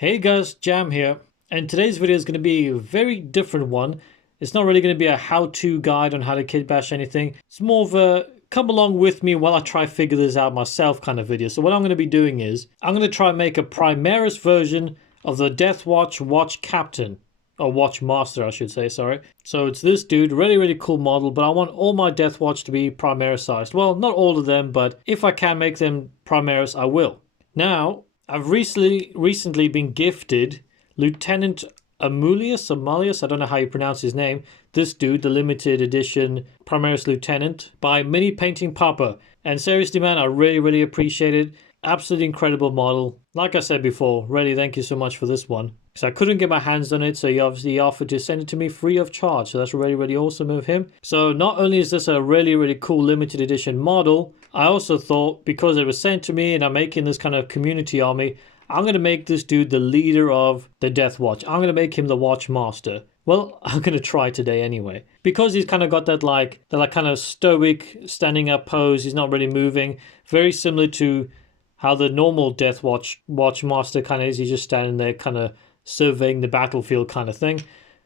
Hey guys, Jam here, and today's video is going to be a very different one. It's not really going to be a how-to guide on how to kitbash anything. It's more of a come along with me while I try to figure this out myself kind of video. So what I'm going to be doing is, I'm going to try and make a Primaris version of the Deathwatch Watch Captain. Or Watch Master, I should say, sorry. So it's this dude, really cool model, but I want all my Deathwatch to be Primaris sized. Well, not all of them, but if I can make them Primaris, I will. Now, I've recently been gifted Lieutenant Amulius, I don't know how you pronounce his name. This dude, the limited edition Primaris Lieutenant by Mini Painting Papa. And seriously, man, I really appreciate it. Absolutely incredible model. Like I said before, really thank you so much for this one. Because I couldn't get my hands on it, so he obviously offered to send it to me free of charge. So that's really awesome of him. So not only is this a really cool limited edition model, I also thought because it was sent to me and I'm making this kind of community army, I'm going to make this dude the leader of the Deathwatch. I'm going to make him the Watch Master. Well, I'm going to try today anyway. Because he's kind of got that like kind of stoic standing up pose. He's not really moving. Very similar to how the normal Deathwatch Watch Master kind of is. He's just standing there kind of surveying the battlefield kind of thing.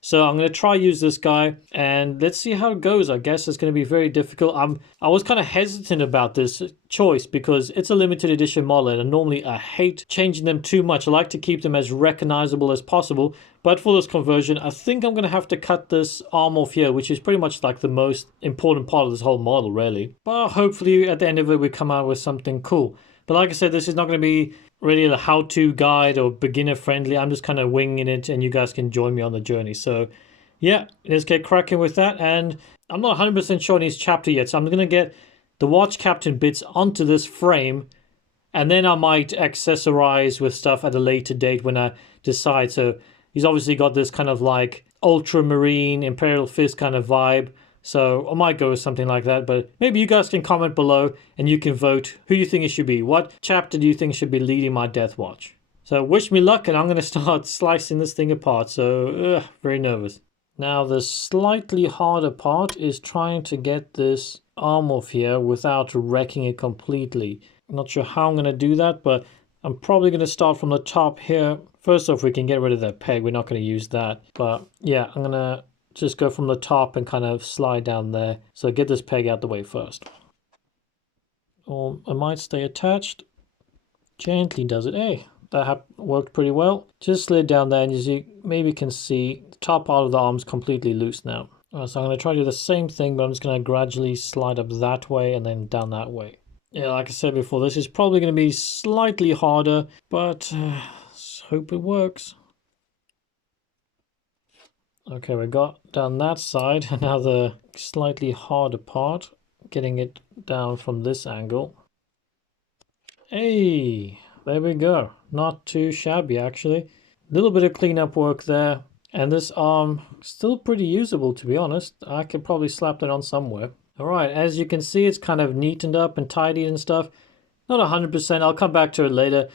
So I'm going to try use this guy and let's see how it goes. I guess it's going to be very difficult. I was kind of hesitant about this choice because it's a limited edition model and normally I hate changing them too much. I like to keep them as recognizable as possible. But for this conversion, I think I'm going to have to cut this arm off here, which is pretty much like the most important part of this whole model, really. But hopefully at the end of it, we come out with something cool. But like I said, this is not going to be really a how-to guide or beginner friendly. I'm just kind of winging it and you guys can join me on the journey. So yeah, let's get cracking with that. And I'm not 100% sure on his chapter yet. So I'm going to get the Watch Captain bits onto this frame. And then I might accessorize with stuff at a later date when I decide. So he's obviously got this kind of like ultramarine Imperial Fist kind of vibe. So I might go with something like that, but maybe you guys can comment below and you can vote who you think it should be. What chapter do you think should be leading my Deathwatch? So wish me luck and I'm going to start slicing this thing apart. So very nervous. Now the slightly harder part is trying to get this arm off here without wrecking it completely. I'm not sure how I'm going to do that, but I'm probably going to start from the top here. First off, we can get rid of that peg. We're not going to use that. But yeah, I'm going to just go from the top and kind of slide down there. So get this peg out the way first. Or it might stay attached. Gently does it. Hey, that worked pretty well. Just slid down there and as you maybe can see, the top part of the arm's completely loose now. So I'm going to try to do the same thing, but I'm just going to gradually slide up that way and then down that way. Yeah, like I said before, this is probably going to be slightly harder, but let's hope it works. Okay, we got down that side. Now the slightly harder part, getting it down from this angle. Hey, there we go. Not too shabby, actually. A little bit of cleanup work there. And this arm, still pretty usable, to be honest. I could probably slap that on somewhere. All right, as you can see, it's kind of neatened up and tidied and stuff. Not 100%, I'll come back to it later.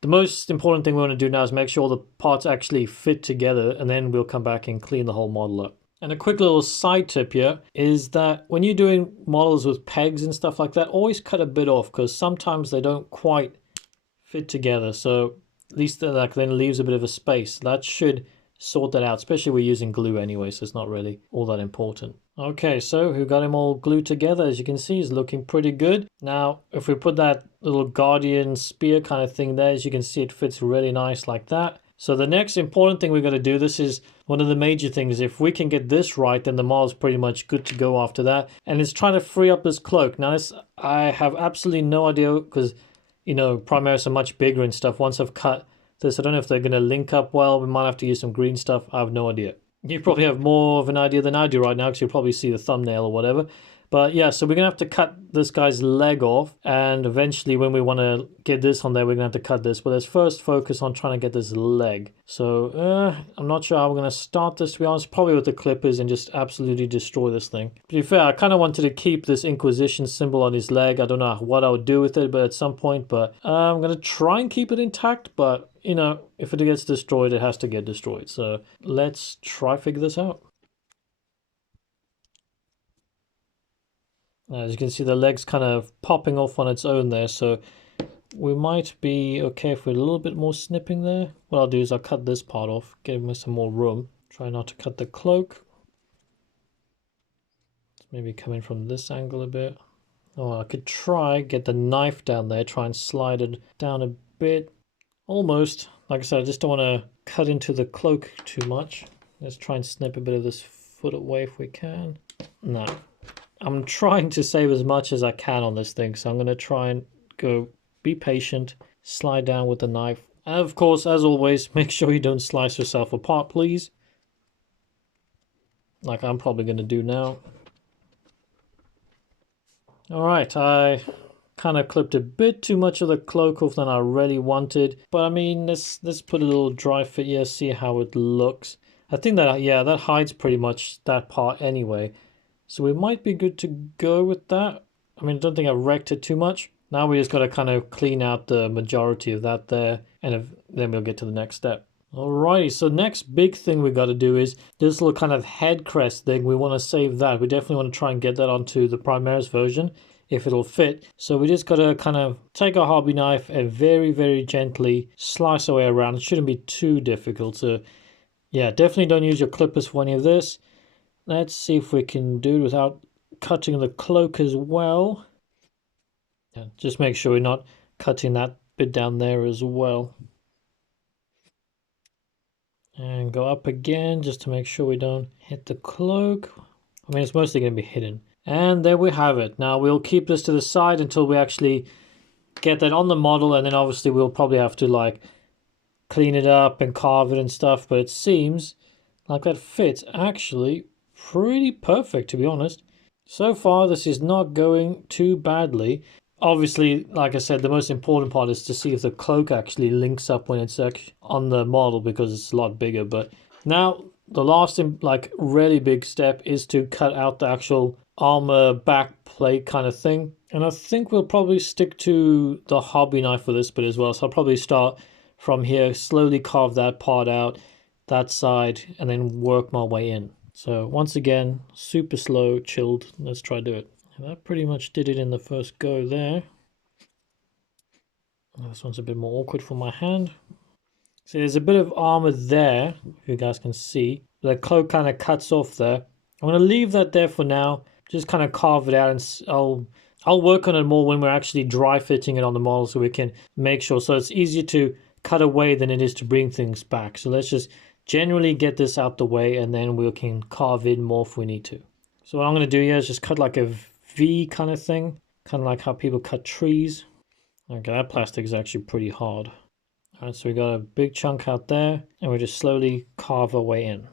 The most important thing we want to do now is make sure all the parts actually fit together and then we'll come back and clean the whole model up. And a quick little side tip here is that when you're doing models with pegs and stuff like that, always cut a bit off because sometimes they don't quite fit together. So at least that then leaves a bit of a space. That should sort that out, especially we're using glue anyway, so it's not really all that important. Okay, so we've got him all glued together. As you can see, he's looking pretty good. Now, if we put that little guardian spear kind of thing there, as you can see, it fits really nice like that. So the next important thing we're going to do, this is one of the major things. If we can get this right, then the model's pretty much good to go after that. And it's trying to free up this cloak. Now, this, I have absolutely no idea because, you know, Primaris are much bigger and stuff. Once I've cut this, I don't know if they're going to link up well. We might have to use some green stuff. I have no idea. You probably have more of an idea than I do right now because you'll probably see the thumbnail or whatever. But yeah, so we're going to have to cut this guy's leg off. And eventually when we want to get this on there, we're going to have to cut this. But let's first focus on trying to get this leg. So I'm not sure how we're going to start this, to be honest. Probably with the clippers and just absolutely destroy this thing. To be fair, I kind of wanted to keep this Inquisition symbol on his leg. I don't know what I would do with it, but at some point. But I'm going to try and keep it intact. But, you know, if it gets destroyed, it has to get destroyed. So let's try figure this out. As you can see, the leg's kind of popping off on its own there, so we might be okay if we're a little bit more snipping there. What I'll do is I'll cut this part off, give me some more room. Try not to cut the cloak. It's maybe coming from this angle a bit. Oh, I could try, get the knife down there, try and slide it down a bit. Almost. Like I said, I just don't want to cut into the cloak too much. Let's try and snip a bit of this foot away if we can. No. I'm trying to save as much as I can on this thing, so I'm going to try and go, be patient, slide down with the knife. And of course, as always, make sure you don't slice yourself apart, please. Like I'm probably going to do now. Alright, I kind of clipped a bit too much of the cloak off than I really wanted. But I mean, let's put a little dry fit here, see how it looks. I think that, yeah, that hides pretty much that part anyway. So we might be good to go with that. I mean, I don't think I wrecked it too much. Now we just got to kind of clean out the majority of that there. And then we'll get to the next step. Alrighty, so next big thing we got to do is this little kind of head crest thing. We want to save that. We definitely want to try and get that onto the Primaris version if it'll fit. So we just got to kind of take our hobby knife and very, very gently slice our way around. It shouldn't be too difficult. So yeah, definitely don't use your clippers for any of this. Let's see if we can do it without cutting the cloak as well. Yeah, just make sure we're not cutting that bit down there as well. And go up again just to make sure we don't hit the cloak. I mean, it's mostly going to be hidden. And there we have it. Now we'll keep this to the side until we actually get that on the model. And then obviously we'll probably have to like clean it up and carve it and stuff. But it seems like that fits actually pretty perfect, to be honest. So far, this is not going too badly. Obviously, like I said, the most important part is to see if the cloak actually links up when it's on the model because it's a lot bigger. But now the last like really big step is to cut out the actual armor back plate kind of thing. And I think we'll probably stick to the hobby knife for this bit as well. So I'll probably start from here, slowly carve that part out, that side, and then work my way in. So once again, super slow, chilled. Let's try to do it. That pretty much did it in the first go there. This one's a bit more awkward for my hand. So there's a bit of armor there, if you guys can see. The cloak kind of cuts off there. I'm going to leave that there for now. Just kind of carve it out, and I'll work on it more when we're actually dry fitting it on the model so we can make sure. So it's easier to cut away than it is to bring things back. So let's just generally get this out the way, and then we can carve in more if we need to. So what I'm going to do here is just cut like a V kind of thing, kind of like how people cut trees. Okay, that plastic is actually pretty hard. All right, so we got a big chunk out there, and we just slowly carve our way in.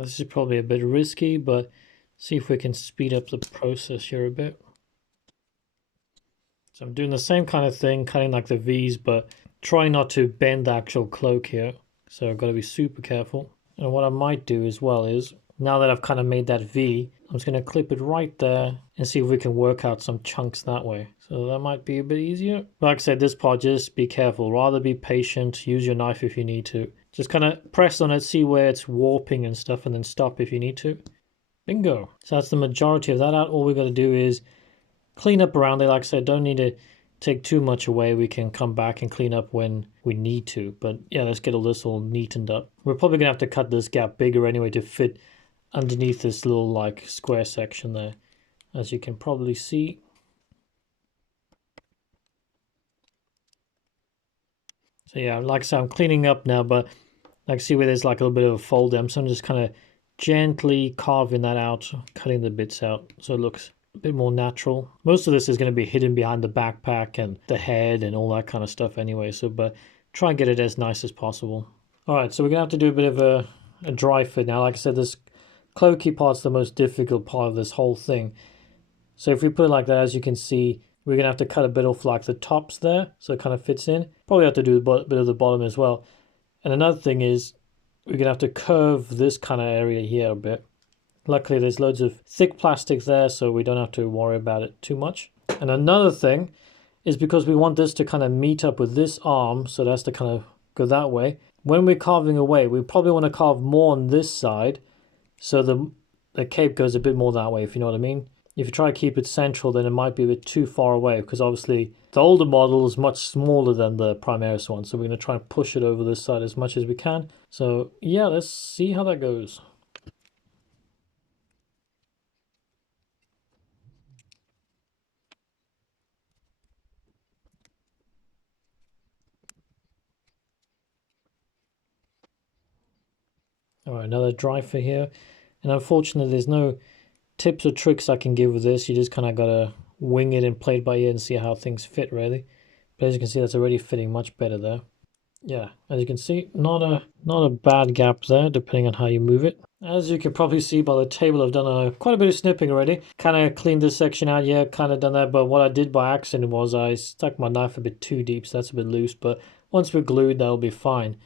This is probably a bit risky, but see if we can speed up the process here a bit. So I'm doing the same kind of thing, cutting like the V's, but trying not to bend the actual cloak here. So I've got to be super careful. And what I might do as well is, now that I've kind of made that V, I'm just going to clip it right there and see if we can work out some chunks that way. So that might be a bit easier. Like I said, this part, just be careful. Rather be patient. Use your knife if you need to. Just kind of press on it, see where it's warping and stuff, and then stop if you need to. Bingo. So that's the majority of that out. All we got to do is clean up around it. Like I said, don't need to take too much away. We can come back and clean up when we need to. But yeah, let's get all this all neatened up. We're probably going to have to cut this gap bigger anyway to fit underneath this little like square section there, as you can probably see. So yeah, like I said, I'm cleaning up now, but like see where there's like a little bit of a fold there. So I'm just kind of gently carving that out, cutting the bits out so it looks a bit more natural. Most of this is going to be hidden behind the backpack and the head and all that kind of stuff anyway, so but try and get it as nice as possible. All right, so we're gonna have to do a bit of a dry fit now. Like I said, this cloaky part's the most difficult part of this whole thing. So if we put it like that, as you can see, we're gonna have to cut a bit off like the tops there, so it kind of fits in. Probably have to do a bit of the bottom as well. And another thing is, we're gonna have to curve this kind of area here a bit. Luckily, there's loads of thick plastic there, so we don't have to worry about it too much. And another thing is, because we want this to kind of meet up with this arm, so that's to kind of go that way. When we're carving away, we probably want to carve more on this side, so the cape goes a bit more that way, if you know what I mean. If you try to keep it central, then it might be a bit too far away, because obviously the older model is much smaller than the Primaris one. So we're going to try and push it over this side as much as we can. So yeah, let's see how that goes. All right, another dry fit here. And unfortunately, there's no tips or tricks I can give with this. You just kind of got to wing it and play it by ear and see how things fit, really. But as you can see, that's already fitting much better there. Yeah, as you can see, not a bad gap there, depending on how you move it. As you can probably see by the table, I've done quite a bit of snipping already. Kind of cleaned this section out, yeah, kind of done that. But what I did by accident was I stuck my knife a bit too deep, so that's a bit loose. But once we're glued, that'll be fine.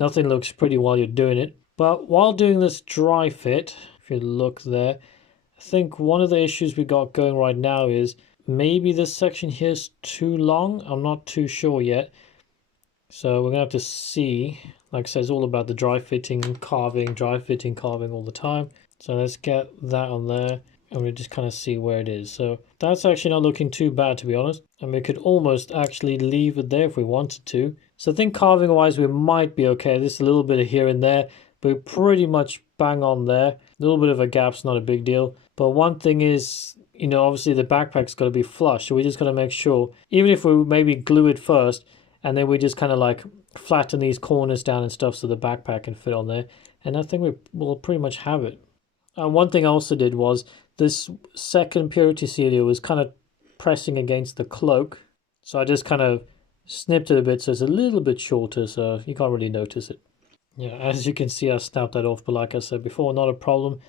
Nothing looks pretty while you're doing it. But while doing this dry fit, if you look there, I think one of the issues we got going right now is maybe this section here is too long. I'm not too sure yet. So we're going to have to see. Like I said, it's all about the dry fitting, carving all the time. So let's get that on there and we just kind of see where it is. So that's actually not looking too bad, to be honest. And we could almost actually leave it there if we wanted to. So I think carving wise, we might be okay. There's a little bit of here and there, but we're pretty much bang on there. A little bit of a gap's not a big deal. But one thing is, you know, obviously the backpack's got to be flush. So we just got to make sure, even if we maybe glue it first, and then we just kind of like flatten these corners down and stuff so the backpack can fit on there. And I think we'll pretty much have it. One thing I also did was this second purity seal here was kind of pressing against the cloak. So I just kind of snipped it a bit so it's a little bit shorter so you can't really notice it. Yeah, as you can see I snapped that off, but like I said before, not a problem.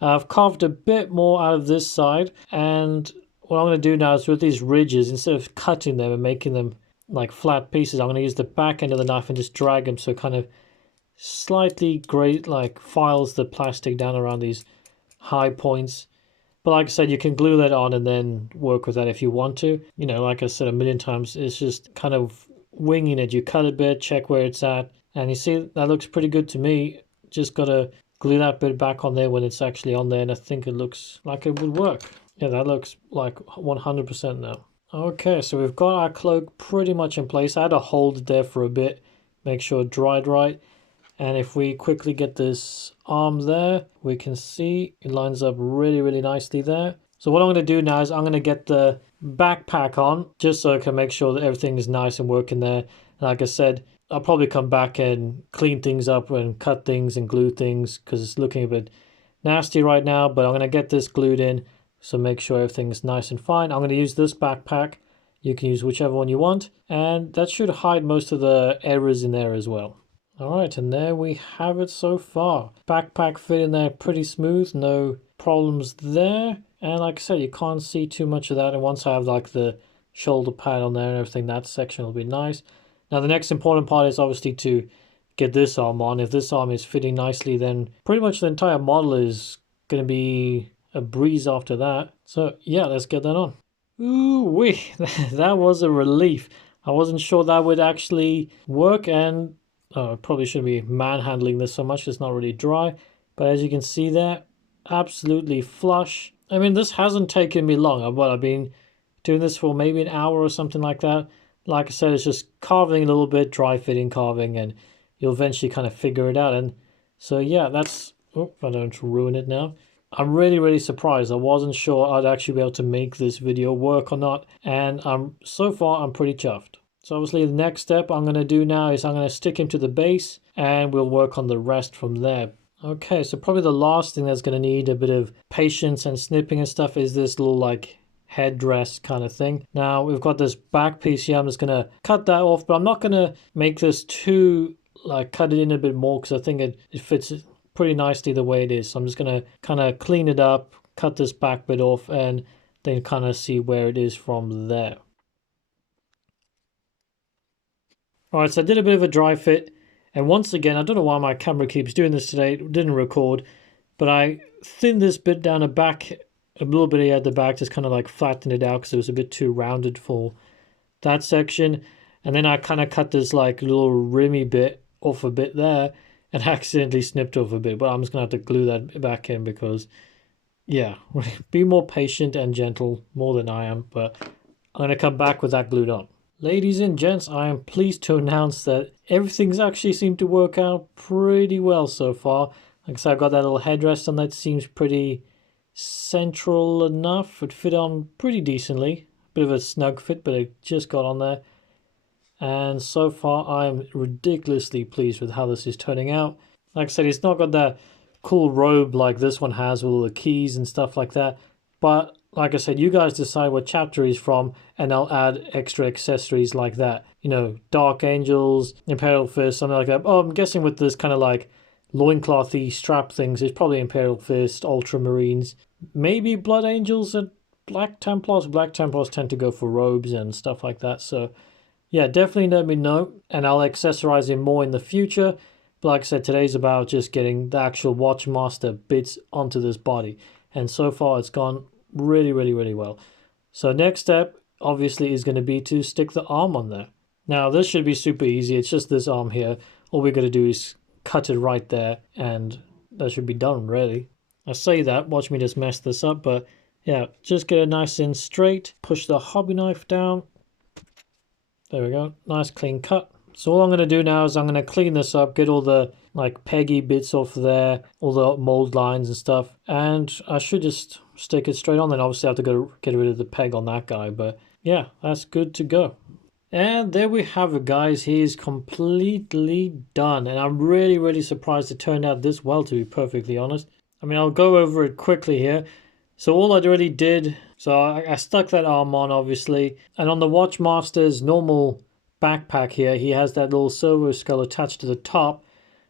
I've carved a bit more out of this side, and what I'm going to do now is with these ridges, instead of cutting them and making them like flat pieces, I'm going to use the back end of the knife and just drag them so it kind of slightly like files the plastic down around these high points. But like I said, you can glue that on and then work with that if you want to. You know, like I said a million times, it's just kind of winging it. You cut a bit, check where it's at, and you see that looks pretty good to me. Just got to glue that bit back on there when it's actually on there, and I think it looks like it would work. Yeah, that looks like 100% now. Okay, so we've got our cloak pretty much in place. I had to hold it there for a bit, make sure it dried right. And if we quickly get this arm there, we can see it lines up really, really nicely there. So what I'm going to do now is I'm going to get the backpack on, just so I can make sure that everything is nice and working there. And like I said, I'll probably come back and clean things up and cut things and glue things because it's looking a bit nasty right now. But I'm going to get this glued in. So make sure everything's nice and fine. I'm going to use this backpack. You can use whichever one you want. And that should hide most of the errors in there as well. All right, and there we have it so far. Backpack fit in there pretty smooth. No problems there. And like I said, you can't see too much of that. And once I have like the shoulder pad on there and everything, that section will be nice. Now the next important part is obviously to get this arm on. If this arm is fitting nicely, then pretty much the entire model is going to be a breeze after that. So yeah, let's get that on. Ooh wee, that was a relief. I wasn't sure that would actually work, and I probably shouldn't be manhandling this so much. It's not really dry, but as you can see there, absolutely flush. I mean, this hasn't taken me long. I've been doing this for maybe an hour or something like that. Like I said, it's just carving a little bit, dry fitting carving, and you'll eventually kind of figure it out. And so yeah, that's, oh, I don't ruin it now. I'm really, really surprised. I wasn't sure I'd actually be able to make this video work or not. And so far, I'm pretty chuffed. So obviously the next step I'm going to do now is I'm going to stick him to the base and we'll work on the rest from there. Okay, so probably the last thing that's going to need a bit of patience and snipping and stuff is this little like headdress kind of thing. Now we've got this back piece here. I'm just going to cut that off, but I'm not going to make this too, like cut it in a bit more because I think it fits pretty nicely the way it is. So I'm just going to kind of clean it up, cut this back bit off, and then kind of see where it is from there. Alright, so I did a bit of a dry fit, and once again, I don't know why my camera keeps doing this today, it didn't record, but I thinned this bit down the back, a little bit at the back, just kind of like flattened it out because it was a bit too rounded for that section. And then I kind of cut this like little rimmy bit off a bit there, and accidentally snipped off a bit, but I'm just going to have to glue that back in because yeah, be more patient and gentle, more than I am, but I'm going to come back with that glued on. Ladies and gents, I am pleased to announce that everything's actually seemed to work out pretty well so far. Like I said, I've got that little headrest on that seems pretty central enough. It fit on pretty decently. Bit of a snug fit, but it just got on there. And so far, I'm ridiculously pleased with how this is turning out. Like I said, it's not got that cool robe like this one has with all the keys and stuff like that. But like I said, you guys decide what chapter he's from, and I'll add extra accessories like that. You know, Dark Angels, Imperial Fist, something like that. Oh, I'm guessing with this kind of like loinclothy strap things, it's probably Imperial Fist, Ultramarines, maybe Blood Angels and Black Templars. Black Templars tend to go for robes and stuff like that. So yeah, definitely let me know, and I'll accessorize him more in the future. But like I said, today's about just getting the actual Watch Master bits onto this body. And so far, it's gone really, really, really well. So next step, obviously, is going to be to stick the arm on there. Now, this should be super easy. It's just this arm here. All we're going to do is cut it right there, and that should be done, really. I say that, watch me just mess this up, but yeah, just get it nice and straight. Push the hobby knife down. There we go, nice clean cut. So all I'm going to do now is I'm going to clean this up, get all the like peggy bits off there, all the mold lines and stuff, and I should just stick it straight on. Then obviously I have to go get rid of the peg on that guy, but yeah, that's good to go. And there we have it, guys. He's completely done, and I'm really, really surprised it turned out this well, to be perfectly honest. I mean, I'll go over it quickly here. So all I really did, so I stuck that arm on, obviously, and on the Watchmaster's normal backpack here, he has that little servo skull attached to the top.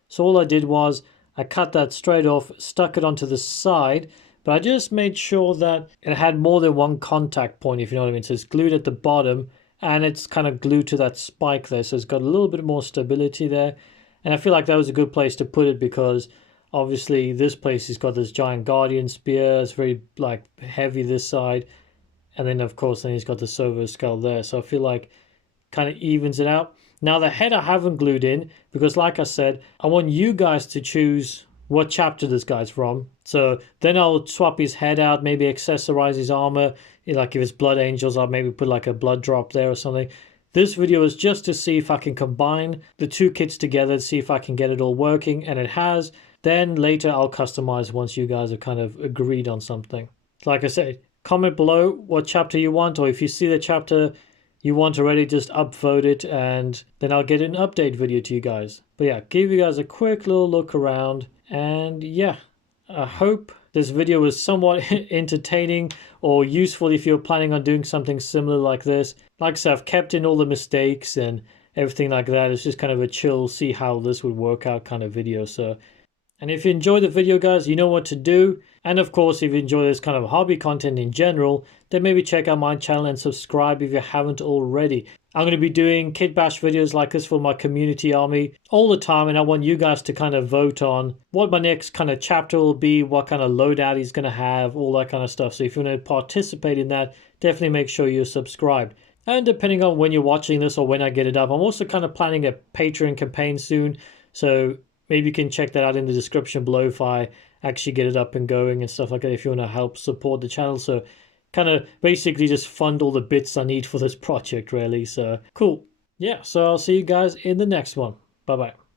So all I did was I cut that straight off, stuck it onto the side, but I just made sure that it had more than one contact point, if you know what I mean. So it's glued at the bottom, and it's kind of glued to that spike there, so it's got a little bit more stability there. And I feel like that was a good place to put it, because obviously this place has got this giant guardian spear. It's very like heavy this side, and then of course then he's got the servo skull there, so I feel like kind of evens it out. Now the head I haven't glued in, because like I said, I want you guys to choose what chapter this guy's from. So then I'll swap his head out, maybe accessorize his armor. Like if it's Blood Angels, I'll maybe put like a blood drop there or something. This video is just to see if I can combine the two kits together, see if I can get it all working, and it has. Then later I'll customize once you guys have kind of agreed on something. Like I said, comment below what chapter you want, or if you see the chapter you want already, just upvote it, and then I'll get an update video to you guys. But yeah, give you guys a quick little look around, and yeah, I hope this video was somewhat entertaining or useful if you're planning on doing something similar like this. Like I said, I've kept in all the mistakes and everything like that. It's just kind of a chill, see how this would work out kind of video. So, and if you enjoyed the video, guys, you know what to do. And of course, if you enjoy this kind of hobby content in general, then maybe check out my channel and subscribe if you haven't already. I'm going to be doing Kitbash videos like this for my community army all the time, and I want you guys to kind of vote on what my next kind of chapter will be, what kind of loadout he's going to have, all that kind of stuff. So if you want to participate in that, definitely make sure you're subscribed. And depending on when you're watching this or when I get it up, I'm also kind of planning a Patreon campaign soon. So maybe you can check that out in the description below if I actually get it up and going and stuff like that, if you want to help support the channel. So kind of basically just fund all the bits I need for this project, really. So cool. Yeah, so I'll see you guys in the next one. Bye-bye.